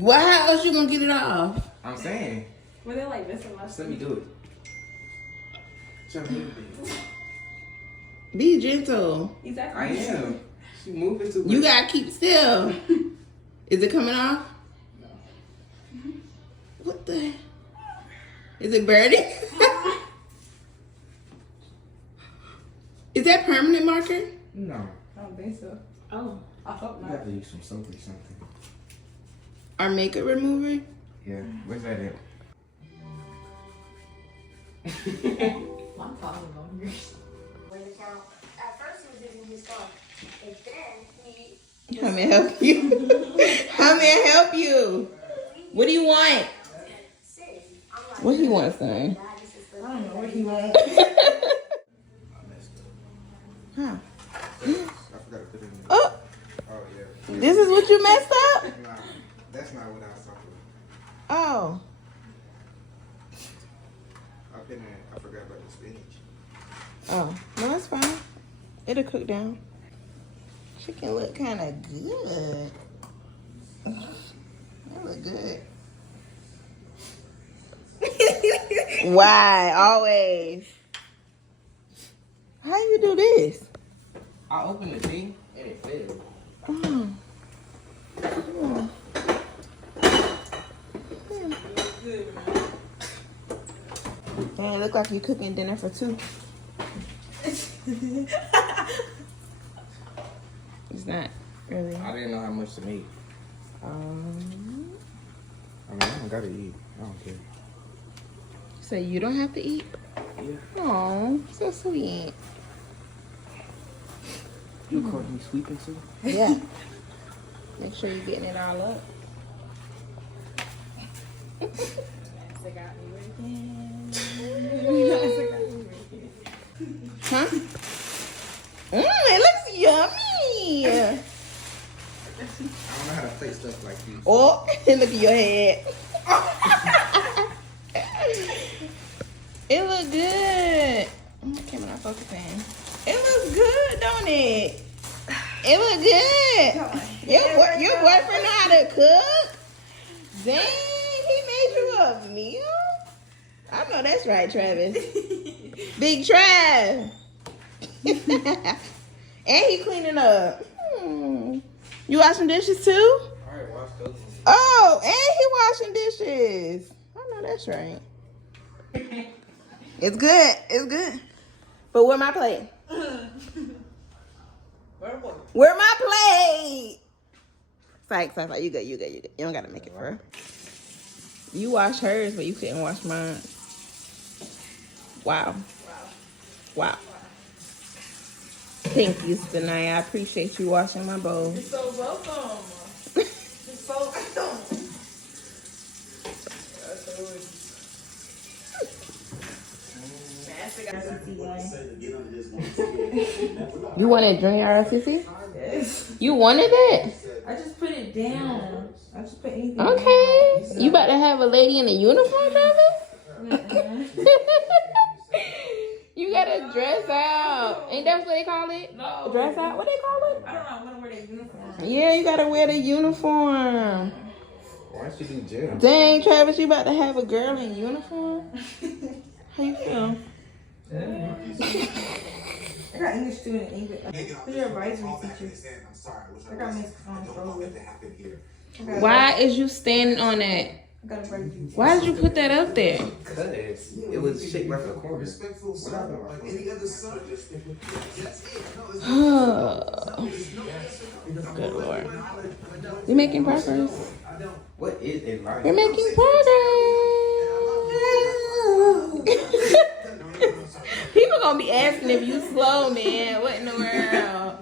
Why how else you gonna get it off? I'm saying. Well, they're like this a lot. Let me do it. Be gentle. Exactly. I am. She moving too much. You gotta keep still. Is it coming off? No. What the? Is it burning? Is that permanent marker? No. I don't think so. Oh, I hope You not. have to use some soap or something. Our makeup remover? Yeah. Where's that at? My father on yours. At first he was using his phone, and then he. How may I help you? How may I help you? What do you want? What he wants, son? I don't know what he wants. Huh? I forgot to put it in there. Oh, Oh, yeah. this is what you messed up? Nah, that's not what I was talking Oh. about. I forgot about the spinach. Oh, no, that's fine. It'll cook down. Chicken look kind of good. That look good. Why? Always. How you do this? I opened the thing and it failed. Oh. Dang, it look like you cooking dinner for two. It's not really. I didn't know how much to make. I mean, I don't gotta eat. I don't care. So you don't have to eat? Yeah. Oh, so sweet. You caught me sweeping too? Yeah. Make sure you're getting it all up. They got me working. Huh? It looks yummy. I don't know how to play stuff like this. Oh, look at your head. It look good. Camera not focusing. It looks good, don't it? It look good. Your boyfriend know how to cook? Dang, he made you a meal? I know that's right, Travis. Big Trav. And he cleaning up. You washing dishes too? Alright, wash those. Oh, and he washing dishes. I know that's right. It's good. It's good. But where my plate? Where my plate? Psych. You good. You don't gotta make it for her. You wash hers, but you couldn't wash mine. Wow. Thank you, Sanaya. I appreciate you washing my bowl. You're so welcome. You're so welcome. You wanted junior RCC? Yes. You wanted that? I just put it down. I just put anything Okay. down. You about to have a lady in a uniform, Travis? You gotta dress out. Ain't that what they call it? No. Dress out? What they call it? I don't know. I'm gonna wear that uniform. Yeah, you gotta wear the uniform. Why don't you do gym? Dang, Travis, you about to have a girl in uniform? How you feel? I got English student English. Who's your advisory teacher? I got Miss Why is you standing on that? I got advisory teacher. Why did you put that up there? Because it was shaped like a corner. Good Lord. We're making progress. What is a lie? We're making progress. People gonna be asking if you slow, man. What in the world?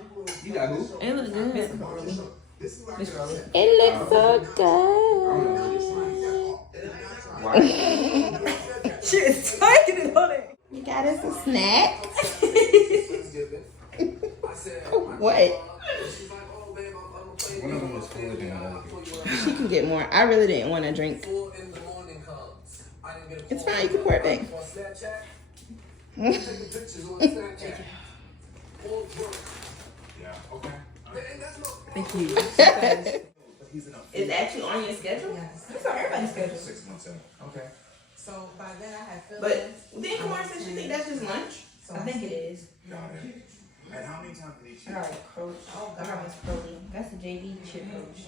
You got who? It looks good. Miss Rose. It looks so good. She is taking it on it. You got us a snack? What? One of them was fuller than the other. She can get more. I really didn't want to drink. It's fine. You can pour it back. Thank you. he's in a It's actually on your schedule? Yes. It's on everybody's schedule. 6 months in. Okay. So by then I had But feelings. then Kamar said she think that's just lunch. So I think it is. Got it. And how many times did he I cheat? got a coach. Oh, I got God. Miss Crowley. That's the JV chip coach.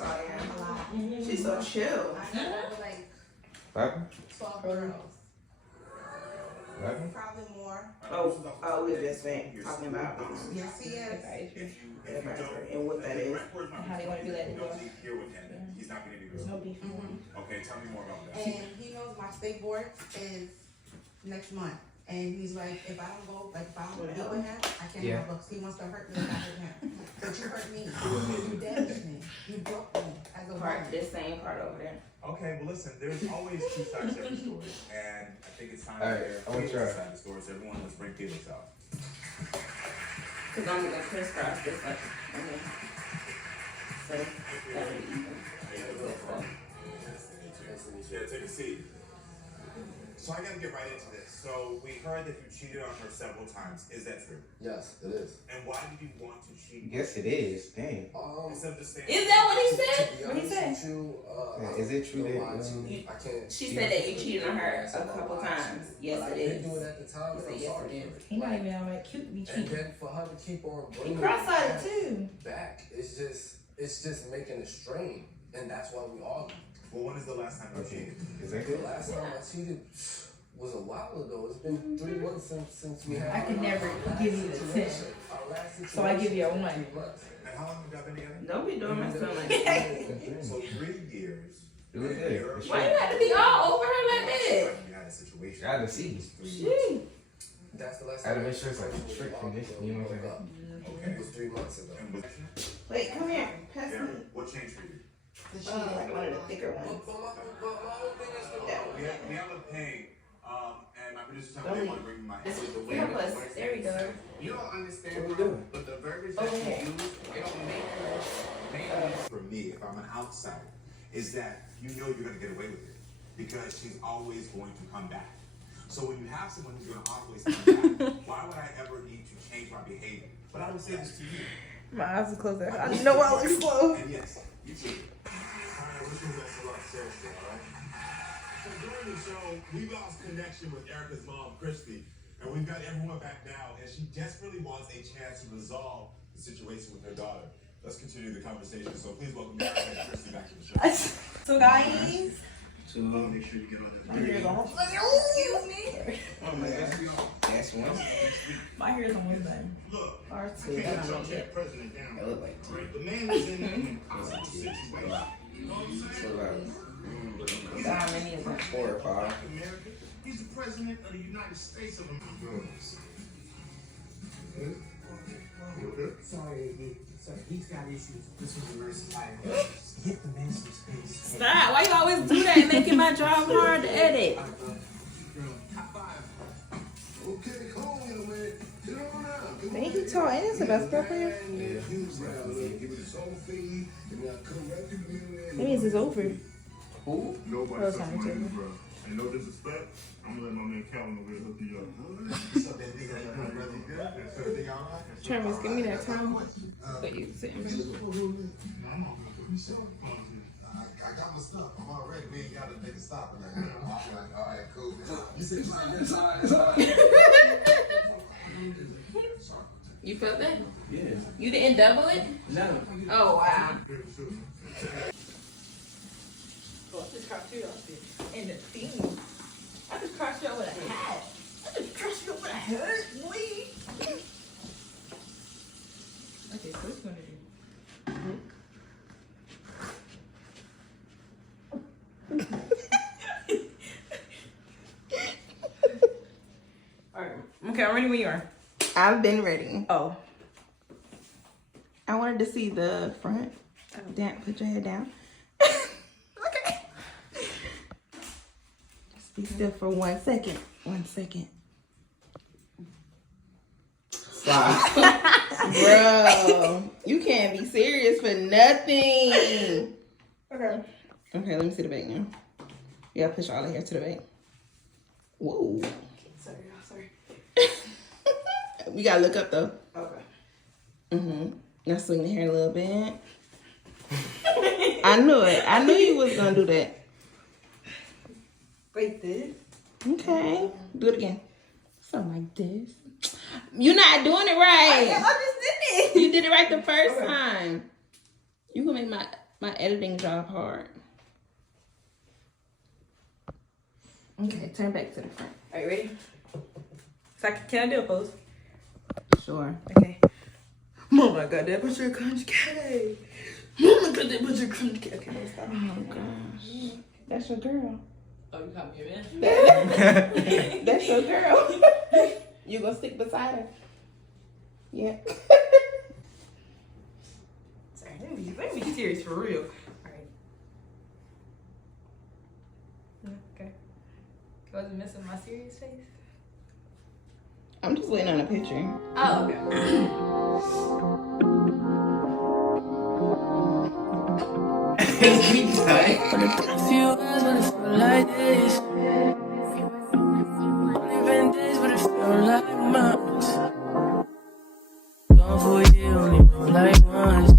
Oh yeah. A lot. She's so chill. I had over like What happened? 12 girls. What happened? Probably more. Oh, we just been talking about Yes, he is. and what that is. And how they want to be let it go. He's not going to be There's no beef. Okay, tell me more about that. And he knows my state board is next month. And he's like, if I don't go, like if I don't deal with him, I can't have my books. He wants to hurt me like I hurt him. But you hurt me. You damaged me. You broke me as a woman. This same part over there. Okay, well listen, there's always two sides to every story, and I think it's time to Alright, hear I'm gonna Felix's try. side of the story, so everyone let's bring Felix out. Cause I'm gonna crisscross this like, okay. So that would be even. Yeah, take a seat. So I gotta get right into this. So we heard that you cheated on her several times. Is that true? Yes, it is. And why did you want to cheat? Yes, it is. Dang. Instead of just saying, Is that what he said? To be What he honest said? with you, Uh, is it true that I can't? She said that you cheated on her a couple times. Yes, it I didn't do is. it at the time, and He I'm said yes, sorry it for is. it. He not even all that cute to be And cheating. then for her to keep on He bringing cross-eyed it too. back, it's just making a strain, and that's why we argue. well, when is the last time you cheated? Is that good? The last time I cheated was a while ago. It's been 3 months since we had. I could never give you the 10. Our last situation. So I give you a 1. 3 months. And how long have you guys been together? Don't be doing my stomach. So 3 years. It was good. Why you have to be all over her like that? You had a situation. I had to see. Gee. That's the last I had time. to make sure it's like a trick condition, you know what I'm saying? Okay. It was 3 months ago. And was- Wait, come here. Pass Yeah, me. what changed for you? Like one of the thicker ones. We have a pain, and my producers tell me they want to bring me my hand. Help us. There we go. You don't understand, What we bro, doing? but the verbiage that you use, it don't make her. For me, if I'm an outsider, is that you know you're going to get away with it because she's always going to come back. So when you have someone who's going to always come back, why would I ever need to change my behavior? But I would say this to you. My eyes are closed. I know I look slow. And yes, you cheated. Alright, which means that's a lot of seriously, alright? So during the show, we lost connection with Erica's mom, Christy, and we've got everyone back now, and she desperately wants a chance to resolve the situation with her daughter. Let's continue the conversation. So please welcome Erica and Christy back to the show. So guys, So make sure you get on my hair is almost. Excuse me. Oh my God. That's one. My hair is almost done. Look, Or I two. I can't don't know judge yet. that president down. That look like two. Right? The man is in an impossible situation. You know what I'm So saying? about How many is it? 4 or 5. America. He's the president of the United States of America. Sorry, he's got issues. This was a emergency fire. Get the man some space. Stop. Why you always do that, making my job hard to edit? High five. Okay, cool, young man. Sit on down. Come Ain't on, he man. tall? Ain't this the basketball player? Give me the soul feed, and now come right through the middle That means it's over. Who? Nobody Oh, touch sorry, my Jacob. nigga, bro. And no disrespect, I'm gonna let my man Calvin over here hook you up. What's up, baby? How you doing, brother? You good? Everything all right? Travis, give me that towel. But you sitting No, I'm all good. You sure? Come on, dude. I got my stuff. I'm all ready. We ain't got to make a stop. Like, all right, cool. You said it's like this. You felt that? Yeah. You didn't double it? No. Oh wow. Oh, I just crossed you off in the theme. I just crossed you over with a hat. I just crossed you over with a hat, boy. Okay, so what's gonna do? Alright. Okay, I'm ready when you are. I've been ready. Oh. I wanted to see the front. Down, put your head down. Okay. Just be still for 1 second. 1 second. Stop. Bro, you can't be serious for nothing. Okay. Okay, let me see the back now. You gotta push all the hair to the back. Whoa. Sorry. We gotta look up though. Okay. Now swing the hair a little bit. I knew it. I knew you was gonna do that. Like this. Okay. Do it again. Something like this. You're not doing it right. I just did it. You did it right the first time. You gonna make my editing job hard. Okay, turn back to the front. Are you ready? So can I do a pose? Sure. Okay. Mama got that butcher crunch cake. Mama got that butcher crunch cake. Okay, let's stop. Oh gosh. That's your girl. Oh, you got me a man? That's your girl. You gonna stick beside her? Yeah. Sorry, let me be serious for real. Alright. Okay. I wasn't missing my serious face. I'm just waiting on a picture. Oh, okay. But a few hours, but it feel like this. Only been days, but it feel like months. Gone for a year, only know like once.